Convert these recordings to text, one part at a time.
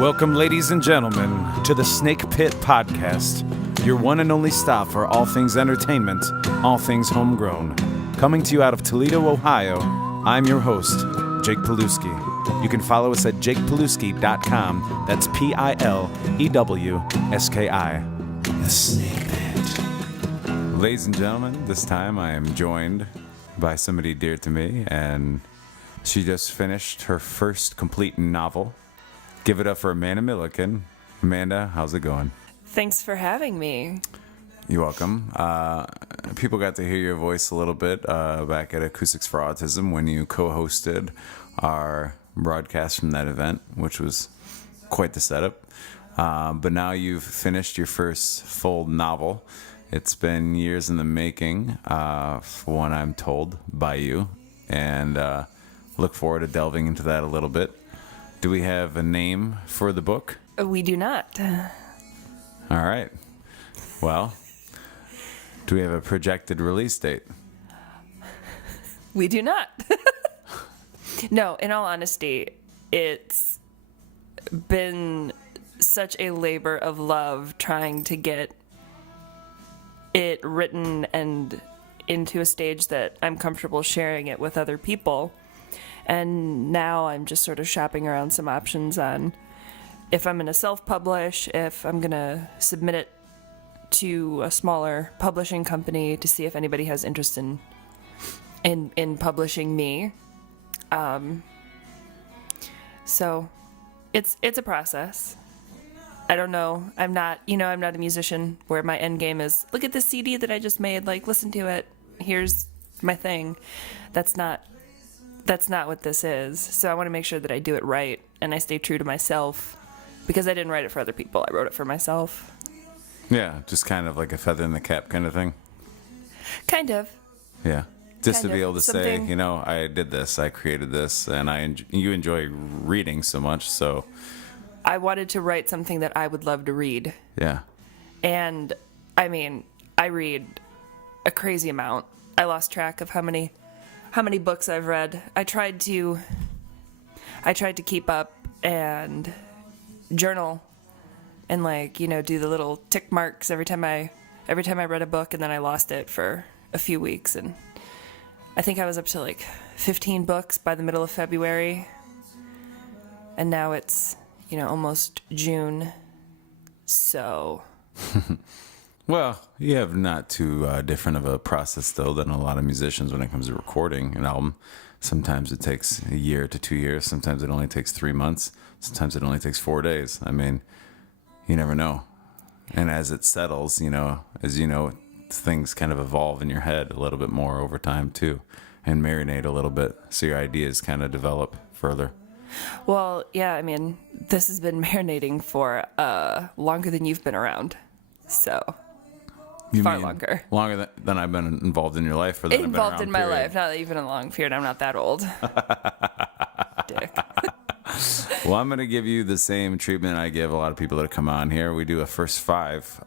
Welcome, ladies and gentlemen, to the Snake Pit Podcast, your one and only stop for all things entertainment, all things homegrown. Coming to you out of Toledo, Ohio, I'm your host, Jake Pilewski. You can follow us at jakepilewski.com. That's Pilewski. The Snake Pit. Ladies and gentlemen, this time I am joined by somebody dear to me, and she just finished her first complete novel. Give it up for Amanda Milliken. Amanda, how's it going? Thanks for having me. You're welcome. People got to hear your voice a little bit back at Acoustics for Autism when you co-hosted our broadcast from that event, which was quite the setup. But now you've finished your first full novel. It's been years in the making, for one I'm told, by you. And look forward to delving into that a little bit. Do we have a name for the book? We do not. All right. Well, do we have a projected release date? We do not. No, in all honesty, it's been such a labor of love trying to get it written and into a stage that I'm comfortable sharing it with other people. And now I'm just sort of shopping around some options on if I'm going to self-publish, if I'm going to submit it to a smaller publishing company to see if anybody has interest in publishing me. So it's a process. I don't know. I'm not a musician where my end game is, look at this CD that I just made, like, listen to it. Here's my thing. That's not what this is. So I want to make sure that I do it right and I stay true to myself because I didn't write it for other people. I wrote it for myself. Yeah, just kind of like a feather in the cap kind of thing. Kind of. Yeah. Just kind to be of. able to Something... say, I did this, I created this, and you enjoy reading so much, so... I wanted to write something that I would love to read. Yeah. And, I mean, I read a crazy amount. I lost track of how many books I've read. I tried to keep up and journal and do the little tick marks every time I read a book, and then I lost it for a few weeks, and I think I was up to 15 books by the middle of February. And now it's, almost June. So Well, you have not too different of a process, though, than a lot of musicians when it comes to recording an album. Sometimes it takes a year to 2 years. Sometimes it only takes 3 months. Sometimes it only takes 4 days. I mean, you never know. And as it settles, things kind of evolve in your head a little bit more over time, too, and marinate a little bit so your ideas kind of develop further. Well, yeah, I mean, this has been marinating for longer than you've been around. So... You far mean longer. Longer than I've been involved in your life? Or that involved I've been in my period? life. Not even a long period. I'm not that old. Dick. Well, I'm going to give you the same treatment I give a lot of people that come on here. We do a first five.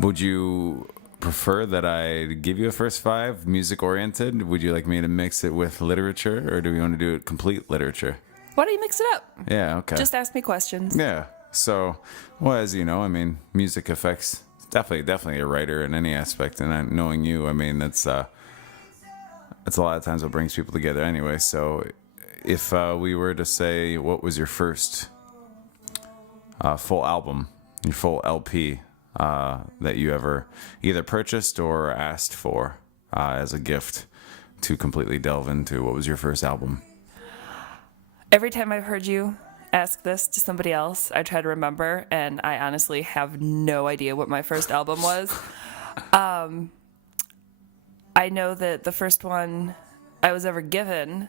Would you prefer that I give you a first five, music-oriented? Would you like me to mix it with literature, or do we want to do it complete literature? Why don't you mix it up? Yeah, okay. Just ask me questions. Yeah. So, well, as you know, music affects definitely a writer in any aspect, and knowing you, that's a lot of times what brings people together anyway. So, if we were to say, what was your first full album, your full LP that you ever either purchased or asked for as a gift to completely delve into? What was your first album? Every time I've heard you ask this to somebody else, I try to remember, and I honestly have no idea what my first album was. I know that the first one I was ever given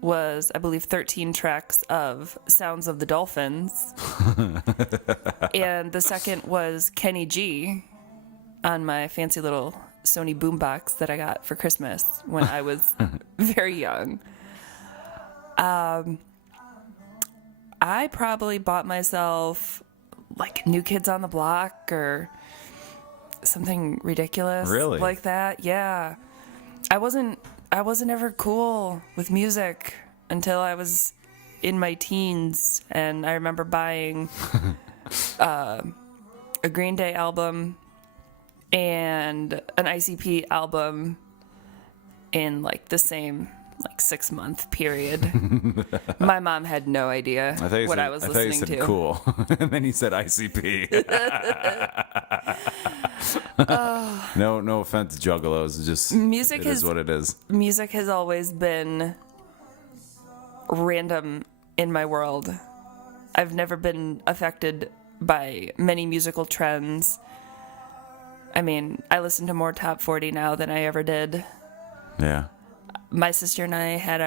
was, I believe, 13 tracks of Sounds of the Dolphins. And the second was Kenny G on my fancy little Sony boombox that I got for Christmas when I was very young. I probably bought myself New Kids on the Block or something ridiculous like that. Yeah. I wasn't ever cool with music until I was in my teens, and I remember buying a Green Day album and an ICP album in like the same like 6-month period. My mom had no idea what I was listening to. to. Cool. And then he said ICP. No offense, Juggalos. It's just Music is what it is. Music has always been random in my world. I've never been affected by many musical trends. I mean, I listen to more top 40 now than I ever did. Yeah. My sister and I had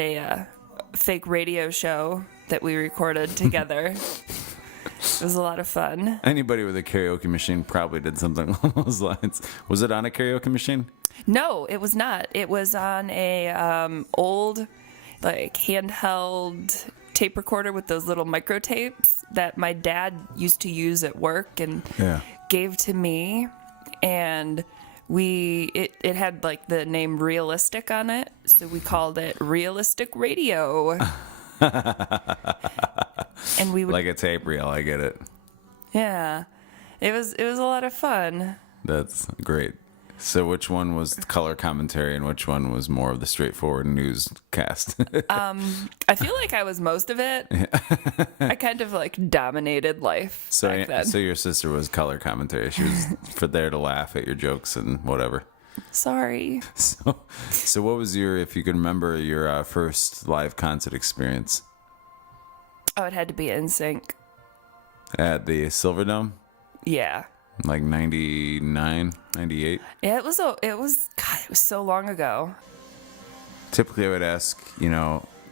a fake radio show that we recorded together. It was a lot of fun. Anybody with a karaoke machine probably did something along those lines. Was it on a karaoke machine? No, it was not. It was on a old, like, handheld tape recorder with those little micro tapes that my dad used to use at work and gave to me. And it had like the name Realistic on it, so we called it Realistic Radio. And we would, like a tape reel. I get it. Yeah, it was a lot of fun. That's great. So which one was color commentary and which one was more of the straightforward newscast? I feel like I was most of it. I kind of like dominated life back then. So your sister was color commentary. She was for there to laugh at your jokes and whatever. Sorry. So what was if you could remember your first live concert experience? Oh, it had to be NSYNC. At the Silverdome? Yeah. Like 99, 98? Yeah, it was so long ago. Typically I would ask,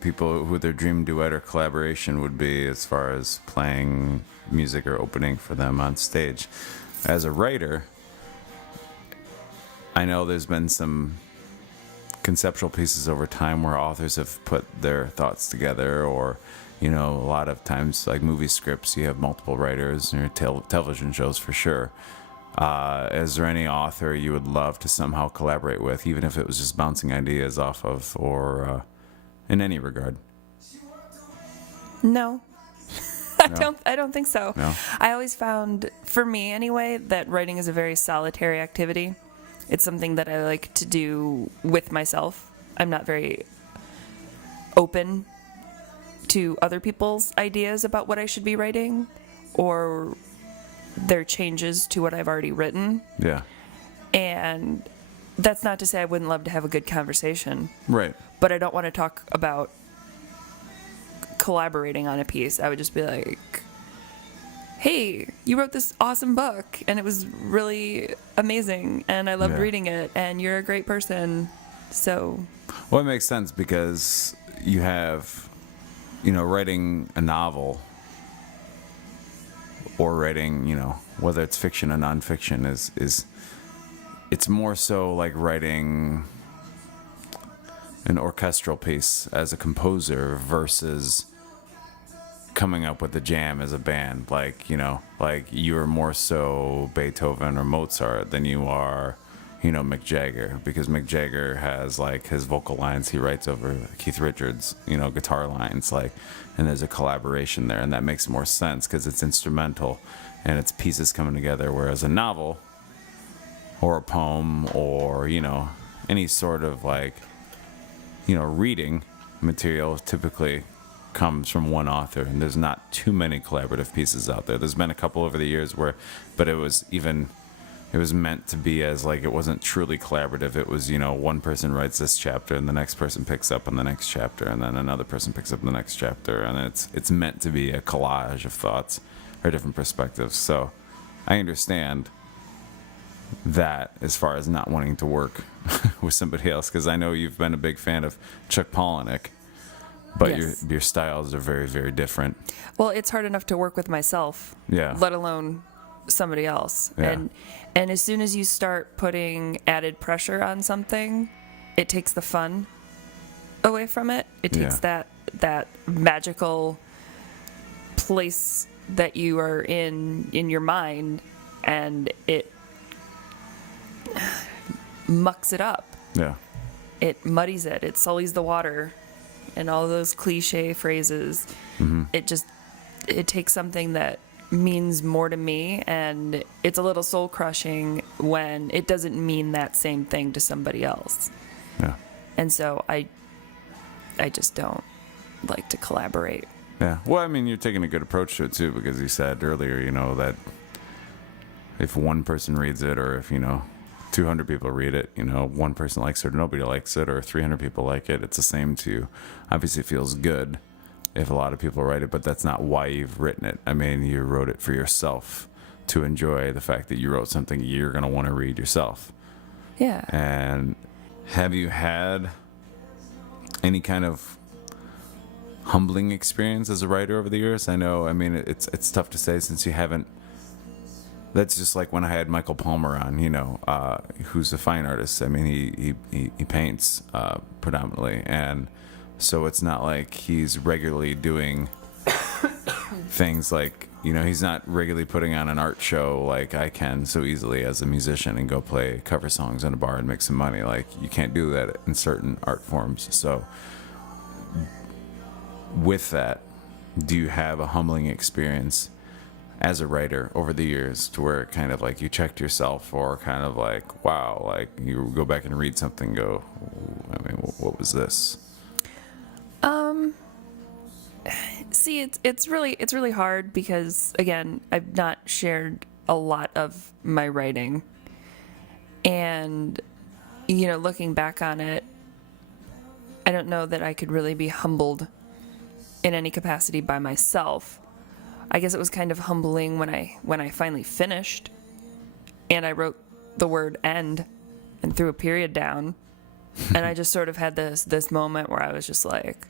people who their dream duet or collaboration would be as far as playing music or opening for them on stage. As a writer, I know there's been some conceptual pieces over time where authors have put their thoughts together, or a lot of times, like movie scripts, you have multiple writers, and your television shows for sure. Is there any author you would love to somehow collaborate with, even if it was just bouncing ideas off of, or in any regard? No. I don't think so. No? I always found, for me anyway, that writing is a very solitary activity. It's something that I like to do with myself. I'm not very open to other people's ideas about what I should be writing or their changes to what I've already written. Yeah. And that's not to say I wouldn't love to have a good conversation. Right. But I don't want to talk about collaborating on a piece. I would just be like, hey, you wrote this awesome book and it was really amazing and I loved reading it and you're a great person. So. Well, it makes sense because you have, writing a novel or writing, whether it's fiction or nonfiction is it's more so like writing an orchestral piece as a composer versus coming up with a jam as a band. Like you're more so Beethoven or Mozart than you are, Mick Jagger, because Mick Jagger has like his vocal lines he writes over Keith Richards, guitar lines, and there's a collaboration there, and that makes more sense because it's instrumental and it's pieces coming together, whereas a novel or a poem or, any sort of reading material typically comes from one author, and there's not too many collaborative pieces out there. There's been a couple over the years but it was meant to be as it wasn't truly collaborative. It was, one person writes this chapter and the next person picks up on the next chapter and then another person picks up the next chapter, and it's meant to be a collage of thoughts or different perspectives. So I understand that as far as not wanting to work with somebody else, because I know you've been a big fan of Chuck Palahniuk, but yes. your styles are very, very different. Well, it's hard enough to work with myself, let alone somebody else. Yeah. And as soon as you start putting added pressure on something, it takes the fun away from it. It takes that magical place that you are in your mind, and it mucks it up. Yeah. It muddies it. It sullies the water. and all those cliche phrases. It takes something that means more to me, and it's a little soul crushing when it doesn't mean that same thing to somebody else. Yeah. And so I just don't like to collaborate. Yeah. Well, I mean, you're taking a good approach to it too, because you said earlier, that if one person reads it, or if 200 people read it, one person likes it or nobody likes it, or 300 people like it, it's the same too. Obviously it feels good if a lot of people write it, but that's not why you've written it. I mean, you wrote it for yourself, to enjoy the fact that you wrote something you're going to want to read yourself. Yeah. And have you had any kind of humbling experience as a writer over the years? I know, I mean, it's tough to say since you haven't. That's just like when I had Michael Palmer on, who's a fine artist. I mean, he paints predominantly, and so it's not like he's regularly doing things like, he's not regularly putting on an art show like I can so easily as a musician and go play cover songs in a bar and make some money. Like, you can't do that in certain art forms. So with that, do you have a humbling experience as a writer over the years to where kind of like you checked yourself, or kind of like, wow, like you go back and read something and go, I mean, what was this? See, it's really hard because, again, I've not shared a lot of my writing, and looking back on it, I don't know that I could really be humbled in any capacity by myself. I guess it was kind of humbling when I finally finished and I wrote the word end and threw a period down, and I just sort of had this moment where I was just like,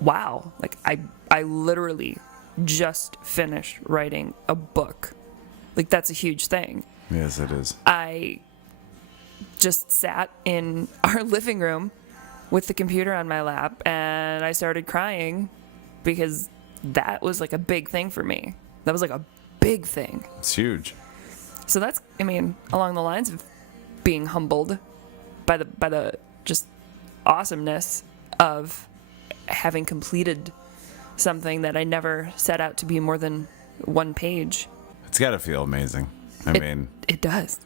wow, like I literally just finished writing a book. Like, that's a huge thing. Yes, it is. I just sat in our living room with the computer on my lap, and I started crying because that was like a big thing for me. That was like a big thing. It's huge. So that's, I mean, along the lines of being humbled by the just awesomeness of having completed something that I never set out to be more than one page. It's got to feel amazing. I mean, it does.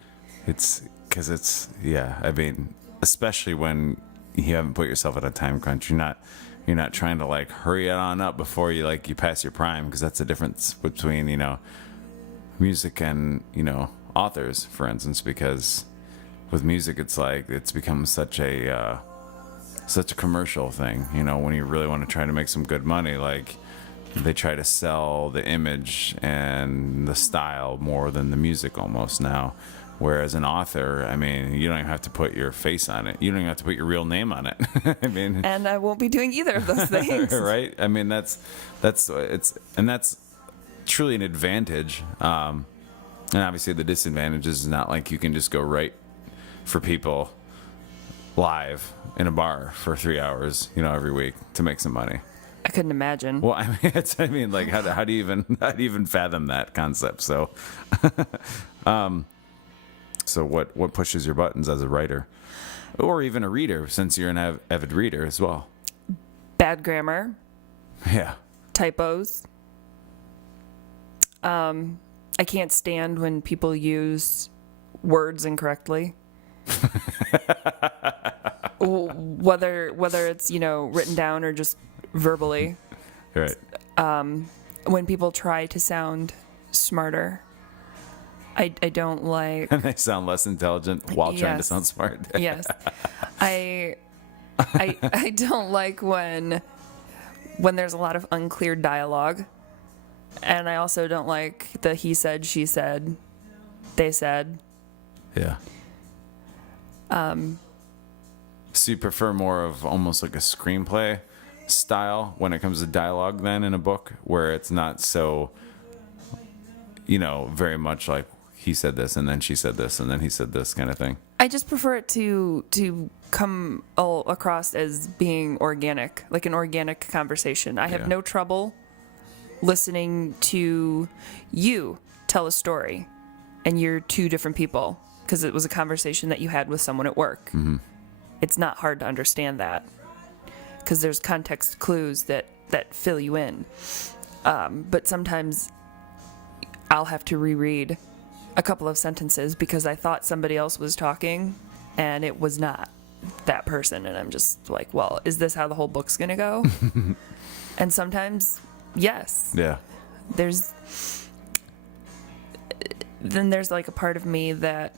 It's because I mean, especially when you haven't put yourself in a time crunch. You're not trying to like hurry it on up before you pass your prime, because that's the difference between, music and, authors, for instance, because with music, it's like, it's become such a commercial thing, when you really want to try to make some good money, like they try to sell the image and the style more than the music almost now. Whereas an author, I mean, you don't even have to put your face on it. You don't even have to put your real name on it. I mean, and I won't be doing either of those things. Right? I mean, that's truly an advantage. And obviously the disadvantage is not like you can just go write for people live in a bar for 3 hours, every week to make some money. I couldn't imagine. Well, I mean, like how do you even fathom that concept? So, so what pushes your buttons as a writer, or even a reader, since you're an avid reader as well? Bad grammar. Yeah. Typos. I can't stand when people use words incorrectly. Whether it's, written down or just verbally. Right. When people try to sound smarter, I don't like. And they sound less intelligent while trying to sound smart. Yes. I don't like when there's a lot of unclear dialogue. And I also don't like the he said, she said, they said. Yeah. So you prefer more of almost like a screenplay style when it comes to dialogue then in a book, where it's not so, very much like he said this and then she said this and then he said this kind of thing? I just prefer it to come across as being organic, like an organic conversation. I have no trouble listening to you tell a story and you're two different people because it was a conversation that you had with someone at work. Mm-hmm. It's not hard to understand that. because there's context clues that fill you in. But sometimes I'll have to reread a couple of sentences because I thought somebody else was talking and it was not that person. And I'm just like, well, is this how the whole book's going to go? And sometimes, yes. Yeah. Then there's like a part of me that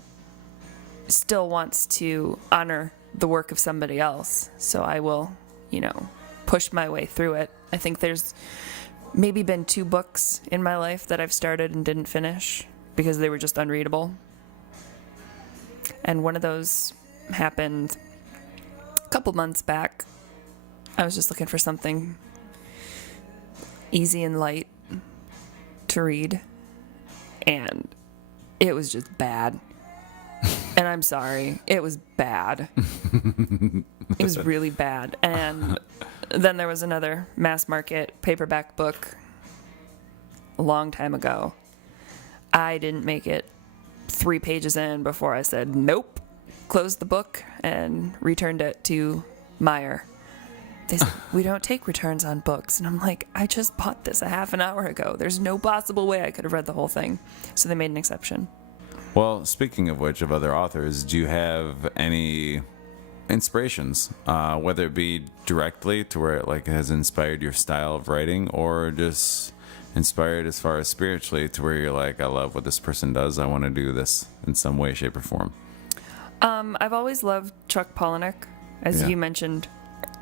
still wants to honor the work of somebody else. So I will, push my way through it. I think there's maybe been 2 books in my life that I've started and didn't finish because they were just unreadable. And one of those happened a couple months back. I was just looking for something easy and light to read, and it was just bad. And I'm sorry, it was bad. It was really bad. And then there was another mass market paperback book a long time ago. I didn't make it 3 pages in before I said nope, closed the book, and returned it to Meyer. They said, we don't take returns on books. And I'm like, I just bought this a half an hour ago. There's no possible way I could have read the whole thing. So they made an exception. Well, speaking of which, of other authors, do you have any inspirations, whether it be directly to where it has inspired your style of writing, or just inspired as far as spiritually to where you're like, I love what this person does. I want to do this in some way, shape, or form. I've always loved Chuck Palahniuk, as you mentioned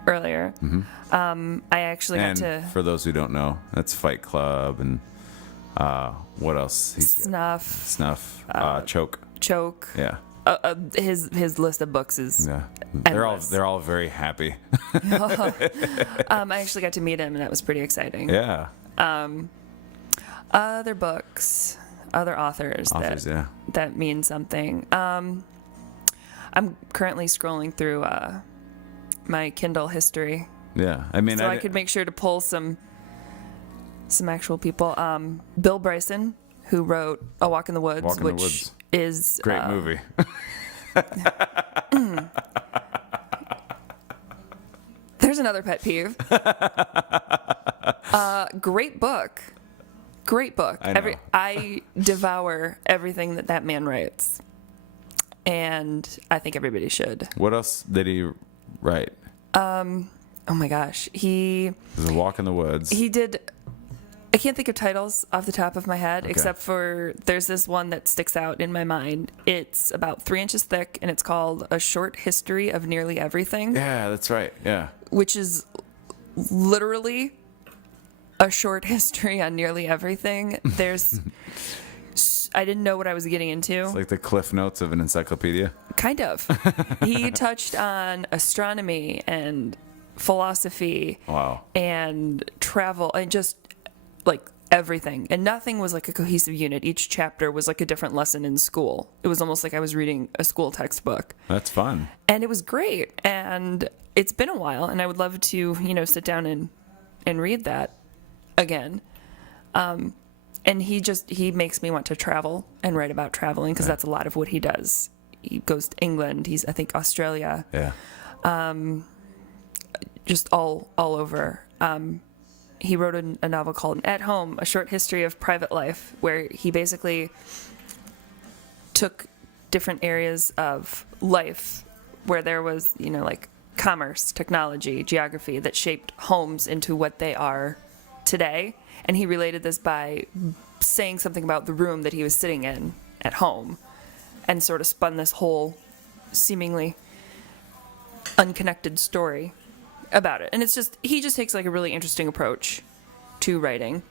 earlier. Mm-hmm. I actually got to... for those who don't know, that's Fight Club and what else? Snuff. Choke. Yeah. His list of books is endless. They're all very happy. I actually got to meet him, and that was pretty exciting. Yeah. Other books, other authors that mean something. I'm currently scrolling through my Kindle history. Yeah, I mean, I could make sure to pull some actual people. Bill Bryson, who wrote A Walk in the Woods, which is great movie. There's another pet peeve. Great book. I devour everything that man writes, and I think everybody should. What else did he write? Oh my gosh, he was A Walk in the Woods. He did. I can't think of titles off the top of my head, except for there's this one that sticks out in my mind. It's about 3 inches thick, and it's called A Short History of Nearly Everything. Yeah, that's right. Yeah. Which is literally a short history on nearly everything. I didn't know what I was getting into. It's like the Cliff Notes of an encyclopedia. Kind of. He touched on astronomy and philosophy. Wow. And travel and just everything. And nothing was like a cohesive unit. Each chapter was like a different lesson in school. It was almost like I was reading a school textbook. That's fun. And it was great. And it's been a while, and I would love to, sit down and read that again. And he makes me want to travel and write about traveling, because that's a lot of what he does. He goes to England. He's, I think, Australia. Yeah. Just all over. He wrote a novel called At Home, A Short History of Private Life, where he basically took different areas of life where there was, commerce, technology, geography that shaped homes into what they are today. And he related this by saying something about the room that he was sitting in at home, and sort of spun this whole seemingly unconnected story about it. And he just takes a really interesting approach to writing.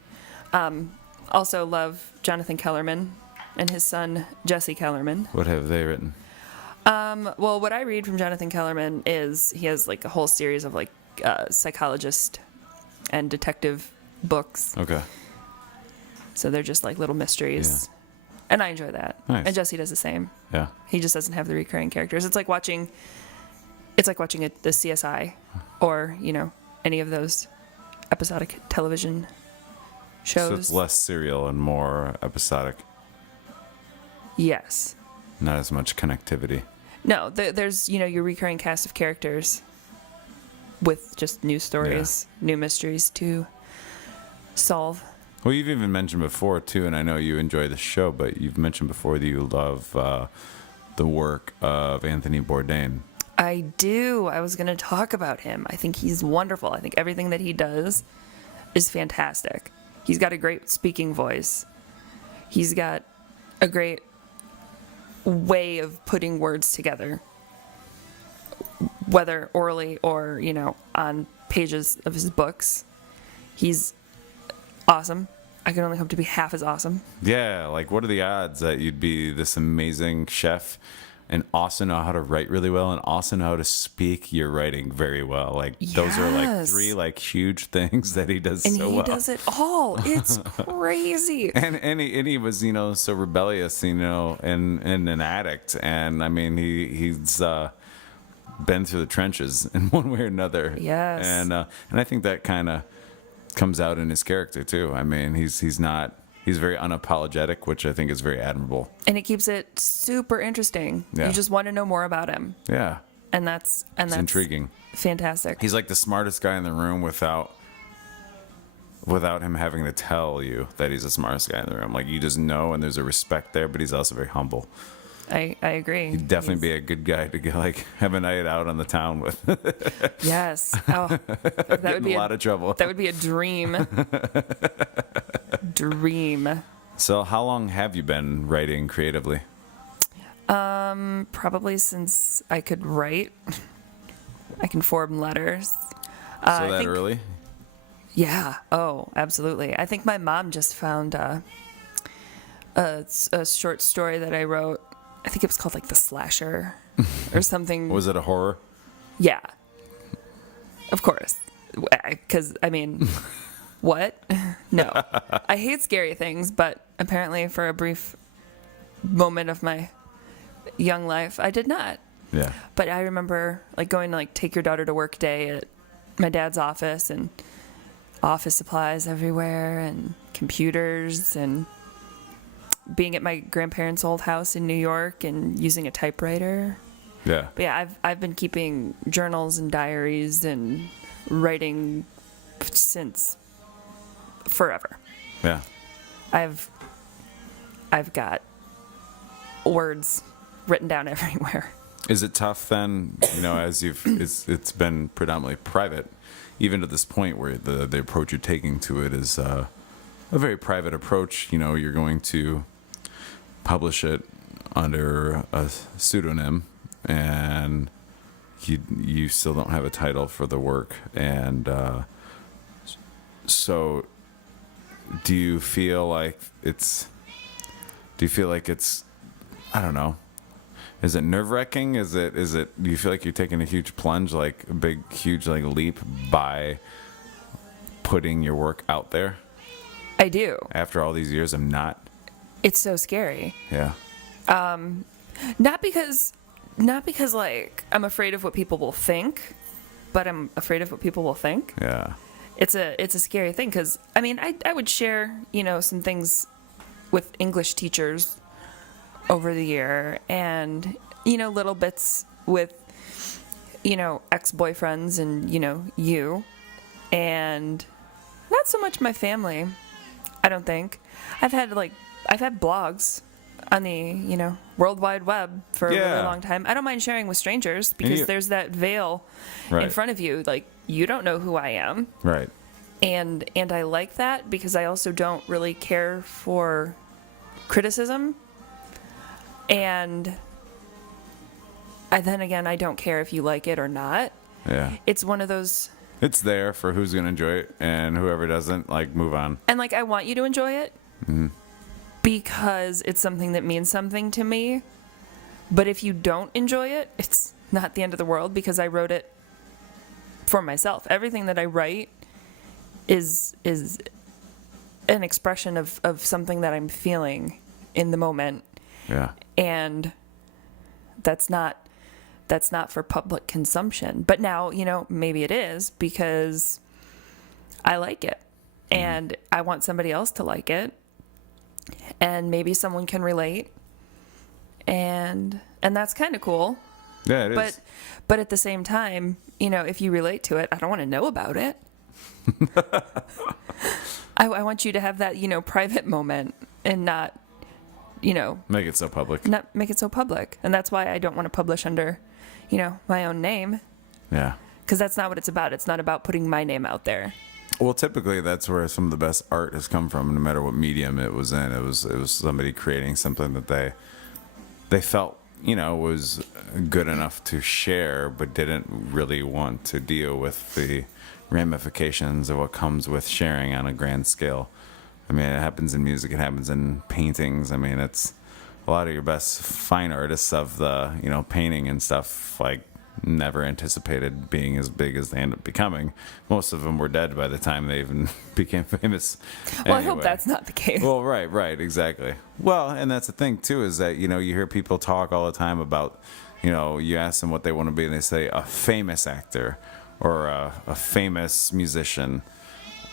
Also love Jonathan Kellerman and his son Jesse Kellerman. What have they written? Well, what I read from Jonathan Kellerman is he has a whole series of psychologist and detective books. Okay. So they're just little mysteries. Yeah. And I enjoy that. Nice. And Jesse does the same. Yeah. He just doesn't have the recurring characters. It's like watching the CSI or, any of those episodic television shows. So it's less serial and more episodic. Yes. Not as much connectivity. No, there's, your recurring cast of characters. with just new stories, new mysteries to solve. Well, you've even mentioned before, too, and I know you enjoy the show, but you've mentioned before that you love the work of Anthony Bourdain. I do. I was going to talk about him. I think he's wonderful. I think everything that he does is fantastic. He's got a great speaking voice. He's got a great way of putting words together, whether orally or, on pages of his books. He's awesome. I can only hope to be half as awesome. Yeah, like what are the odds that you'd be this amazing chef and also know how to write really well and also know how to speak your writing very well? Like those are like three like huge things that he does and so well. And he does it all. It's crazy. and he was, so rebellious, and an addict. And I mean, he's been through the trenches in one way or another. Yes. And I think that kind of comes out in his character too. I mean, he's very unapologetic, which I think is very admirable. And it keeps it super interesting. Yeah. You just want to know more about him. Yeah. And that's intriguing. Fantastic. He's like the smartest guy in the room without him having to tell you that he's the smartest guy in the room. Like you just know, and there's a respect there, but he's also very humble. I agree. He'd definitely be a good guy to get, like, have a night out on the town with. Yes. Oh, that would be a lot of trouble. That would be a dream. Dream. So how long have you been writing creatively? Probably since I could write. I can form letters. So that early? Yeah. Oh, absolutely. I think my mom just found a short story that I wrote. I think it was called like The Slasher or something. Was it a horror? Yeah. Of course. Because, I mean, what? No. I hate scary things, but apparently for a brief moment of my young life, I did not. Yeah. But I remember like going to like take your daughter to work day at my dad's office and office supplies everywhere and computers and being at my grandparents' old house in New York and using a typewriter. Yeah. But yeah, I've been keeping journals and diaries and writing since forever. Yeah. I've got words written down everywhere. Is it tough then, as it's been predominantly private, even to this point where the approach you're taking to it is a very private approach. You're going to publish it under a pseudonym, and you still don't have a title for the work. And so do you feel like it's I don't know, is it nerve-wracking? Is it do you feel like you're taking a huge plunge, like a big huge like leap by putting your work out there? I do. After all these years of not. It's so scary. Yeah. Not because like I'm afraid of what people will think, but I'm afraid of what people will think. Yeah. It's a scary thing because I mean I would share some things with English teachers over the year and little bits with ex-boyfriends and you and not so much my family. I don't think I've had blogs on the World Wide Web for a really long time. I don't mind sharing with strangers because there's that veil in front of you, like you don't know who I am, right? And I like that because I also don't really care for criticism, and then again I don't care if you like it or not. Yeah, it's one of those. It's there for who's gonna enjoy it, and whoever doesn't, like, move on. And like I want you to enjoy it. Mm-hmm. Because it's something that means something to me. But if you don't enjoy it, it's not the end of the world because I wrote it for myself. Everything that I write is an expression of something that I'm feeling in the moment. Yeah. And that's not for public consumption. But now, maybe it is because I like it. Mm-hmm. And I want somebody else to like it. And maybe someone can relate, and that's kind of cool. Yeah, it is. But at the same time, if you relate to it, I don't want to know about it. I want you to have that, private moment and not, make it so public. Not make it so public. And that's why I don't want to publish under, my own name. Yeah. Because that's not what it's about. It's not about putting my name out there. Well, typically that's where some of the best art has come from, no matter what medium it was in. It was somebody creating something that they felt, was good enough to share, but didn't really want to deal with the ramifications of what comes with sharing on a grand scale. I mean, it happens in music, it happens in paintings. I mean, it's a lot of your best fine artists of the, painting and stuff, like, never anticipated being as big as they end up becoming. Most of them were dead by the time they even became famous. Well, anyway. I hope that's not the case. Well, right, exactly. Well, and that's the thing too, is that, you hear people talk all the time about, you ask them what they want to be and they say a famous actor or a famous musician,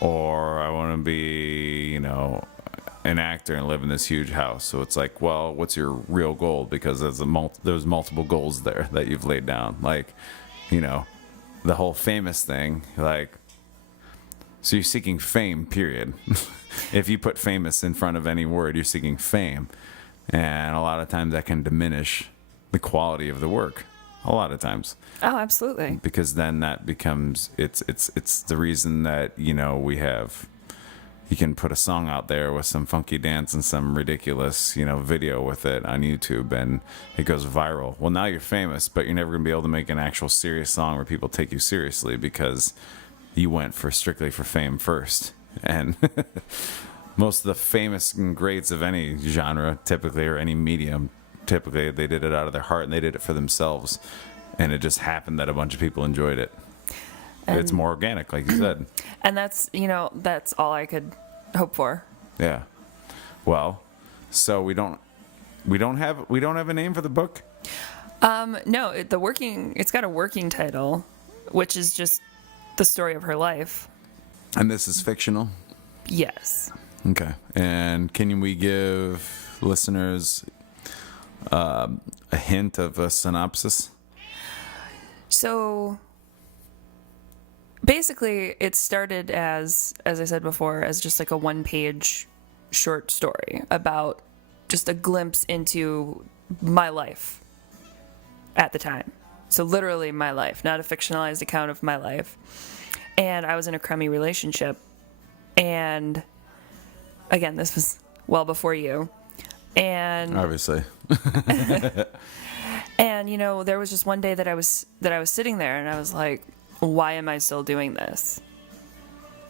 or I want to be, an actor and live in this huge house. So it's like, well, what's your real goal? Because there's multiple goals there that you've laid down. Like, the whole famous thing, like, so you're seeking fame, period. If you put famous in front of any word, you're seeking fame. And a lot of times that can diminish the quality of the work. A lot of times. Oh, absolutely. Because then that becomes, it's the reason that, you can put a song out there with some funky dance and some ridiculous, video with it on YouTube, and it goes viral. Well, now you're famous, but you're never going to be able to make an actual serious song where people take you seriously because you went strictly for fame first. And most of the famous and greats of any genre, typically, or any medium, typically, they did it out of their heart and they did it for themselves. And it just happened that a bunch of people enjoyed it. And it's more organic, like you said. And that's all I could hope for. Yeah. Well, so we don't have a name for the book? No, it's got a working title, which is just the story of her life. And this is fictional? Yes. Okay. And can we give listeners a hint of a synopsis? So basically, it started as I said before, as just like a one-page short story about just a glimpse into my life at the time. So literally my life, not a fictionalized account of my life. And I was in a crummy relationship. And again, this was well before you. And obviously. And there was just one day that I was sitting there and I was like, why am I still doing this?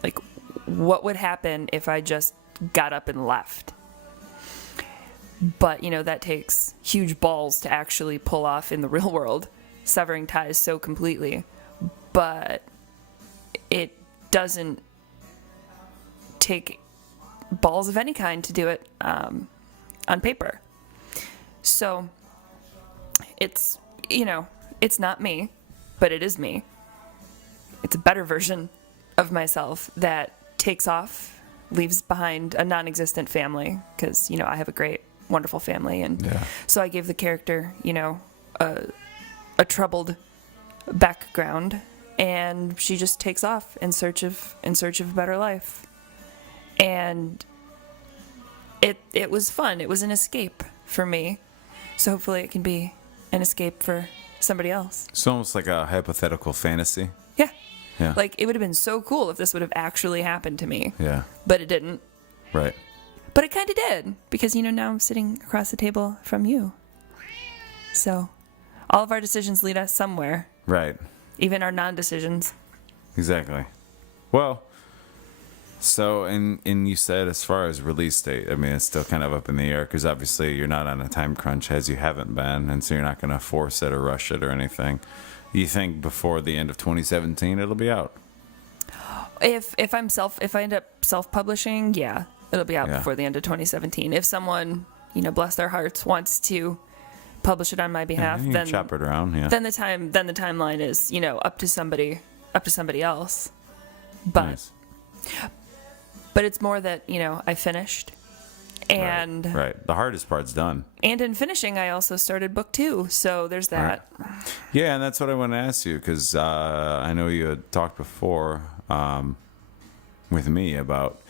Like, what would happen if I just got up and left? But, that takes huge balls to actually pull off in the real world, severing ties so completely. But it doesn't take balls of any kind to do it on paper. So it's, it's not me, but it is me. It's a better version of myself that takes off, leaves behind a non-existent family, because, I have a great, wonderful family. And so I gave the character, a troubled background, and she just takes off in search of a better life. And it was fun. It was an escape for me. So hopefully it can be an escape for somebody else. It's almost like a hypothetical fantasy. Yeah. Like, it would have been so cool if this would have actually happened to me. Yeah. But it didn't. Right. But it kind of did. Because, now I'm sitting across the table from you. So, all of our decisions lead us somewhere. Right. Even our non-decisions. Exactly. Well, so, and you said as far as release date, I mean, it's still kind of up in the air because obviously you're not on a time crunch as you haven't been, and so you're not going to force it or rush it or anything. You think before the end of 2017 it'll be out? If I end up self-publishing, yeah, it'll be out before the end of 2017. If someone, bless their hearts, wants to publish it on my behalf, then chop it around. Yeah. Then the timeline is up to somebody else. But Nice. But it's more that I finished, And right. The hardest part's done. And in finishing, I also started book 2, so there's that. Right. Yeah, and that's what I want to ask you, because I know you had talked before with me about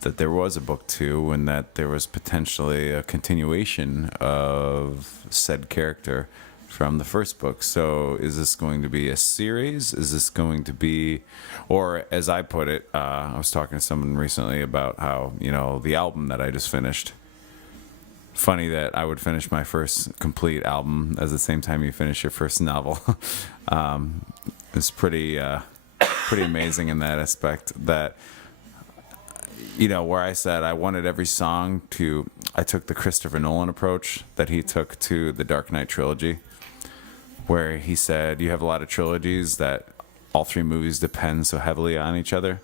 that there was a book 2 and that there was potentially a continuation of said character from the first book. So is this going to be a series? Is this going to be, or as I put it, I was talking to someone recently about how, the album that I just finished, funny that I would finish my first complete album at the same time you finish your first novel. It's pretty amazing in that aspect, that where I said I wanted every song to, I took the Christopher Nolan approach that he took to the Dark Knight trilogy, where he said you have a lot of trilogies that all 3 movies depend so heavily on each other.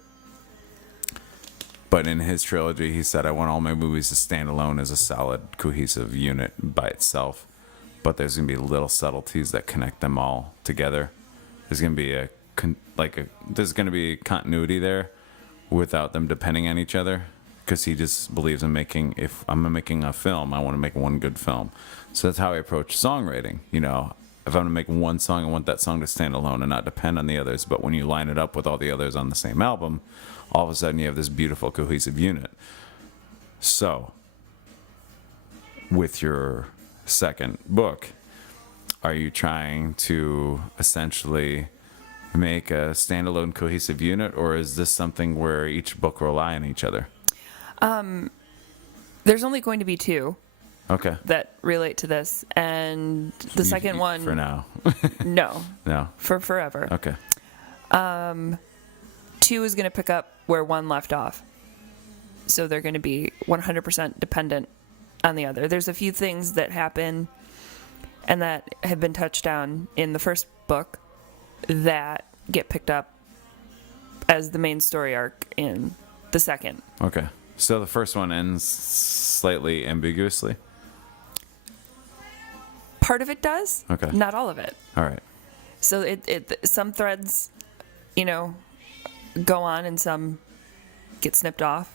But in his trilogy, he said, I want all my movies to stand alone as a solid, cohesive unit by itself. But there's going to be little subtleties that connect them all together. There's going to be there's going to be continuity there without them depending on each other. Because he just believes in if I'm making a film, I want to make one good film. So that's how I approach songwriting. If I'm going to make one song, I want that song to stand alone and not depend on the others. But when you line it up with all the others on the same album, all of a sudden you have this beautiful cohesive unit. So, with your second book, are you trying to essentially make a standalone cohesive unit, or is this something where each book rely on each other? There's only going to be 2. Okay. That relate to this, and the second one for now. No. No. For forever. Okay. 2 is going to pick up where 1 left off, so they're going to be 100% dependent on the other. There's a few things that happen and that have been touched on in the first book that get picked up as the main story arc in the second. Okay. So the first one ends slightly ambiguously? Part of it does. Okay. Not all of it. All right. So it some threads, go on and some get snipped off.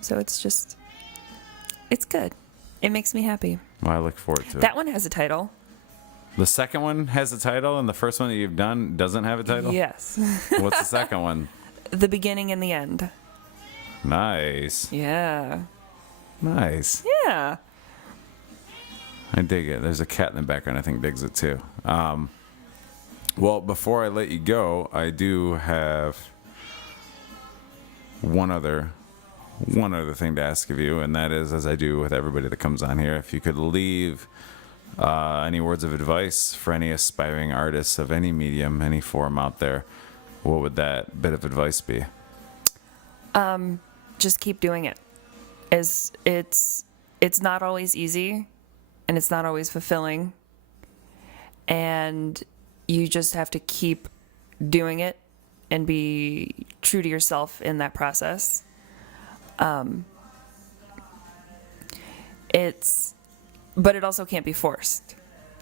So it's good. It makes me happy. Well, I look forward to it. That one has a title. The second one has a title, and the first one that you've done doesn't have a title? Yes. What's the second one? The beginning and the end. Nice. Yeah. Nice. Yeah. I dig it. There's a cat in the background I think digs it too. Well, before I let you go, I do have one other thing to ask of you, and that is, as I do with everybody that comes on here, if you could leave any words of advice for any aspiring artists of any medium, any form out there, what would that bit of advice be? Just keep doing it. It's not always easy, and it's not always fulfilling, and you just have to keep doing it and be true to yourself in that process. But it also can't be forced.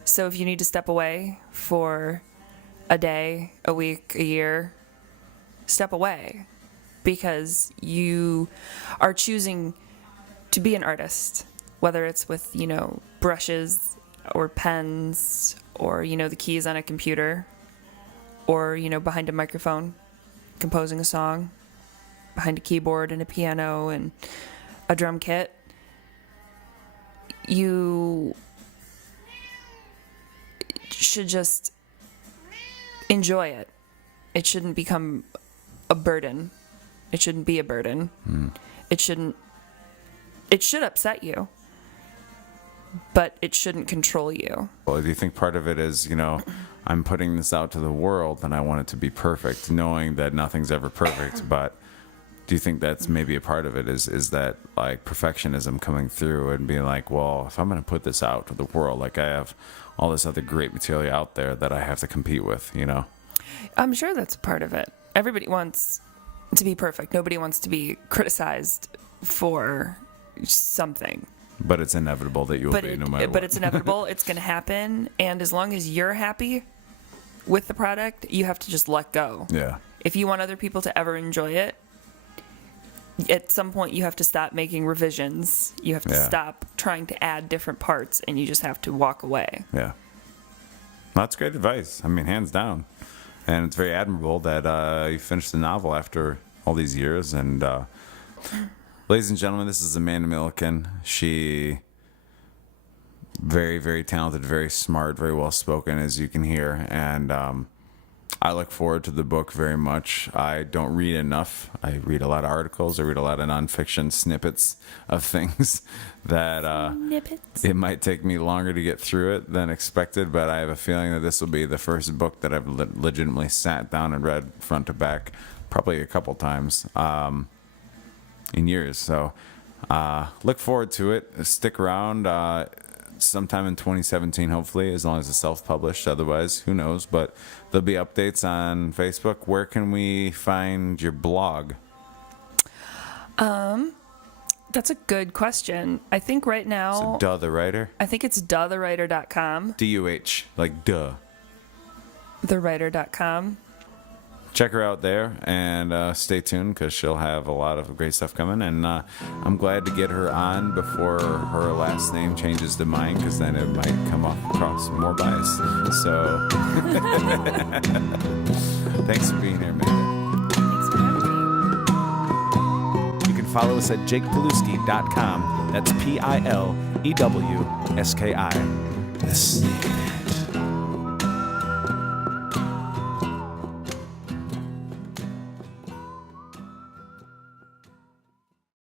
So if you need to step away for a day, a week, a year, step away, because you are choosing to be an artist, whether it's with, brushes or pens or, the keys on a computer or, behind a microphone, composing a song, behind a keyboard and a piano and a drum kit. You should just enjoy it. It shouldn't become a burden. It shouldn't be a burden. It should upset you, but it shouldn't control you. Well, do you think part of it is, I'm putting this out to the world and I want it to be perfect, knowing that nothing's ever perfect, but do you think that's maybe a part of it, is that like perfectionism coming through and being like, well, if I'm going to put this out to the world, like I have all this other great material out there that I have to compete with, I'm sure that's part of it. Everybody wants to be perfect. Nobody wants to be criticized for something. But it's inevitable that you will be, no matter what. But it's inevitable. It's going to happen. And as long as you're happy with the product, you have to just let go. Yeah. If you want other people to ever enjoy it, at some point you have to stop making revisions. You have to Yeah. stop trying to add different parts, and you just have to walk away. Yeah. Well, that's great advice. I mean, hands down. And it's very admirable that you finished the novel after all these years. And ladies and gentlemen, this is Amanda Milliken. She very, very talented, very smart, very well spoken, as you can hear. And I look forward to the book very much. I don't read enough. I read a lot of articles. I read a lot of nonfiction snippets of things that it might take me longer to get through it than expected, but I have a feeling that this will be the first book that I've legitimately sat down and read front to back, probably a couple times in years. So look forward to it. Stick around. Sometime in 2017, hopefully, as long as it's self-published. Otherwise, who knows? But there'll be updates on Facebook. Where can we find your blog? That's a good question. I think right now... So, Duh the Writer? I think it's duhthewriter.com. D-U-H, like duh. Thewriter.com. Check her out there, and stay tuned, because she'll have a lot of great stuff coming. And I'm glad to get her on before her last name changes to mine, because then it might come across more biased. So, thanks for being here, Amanda. Thanks for having me. You can follow us at jakepilewski.com. That's Pilewski. The Snake.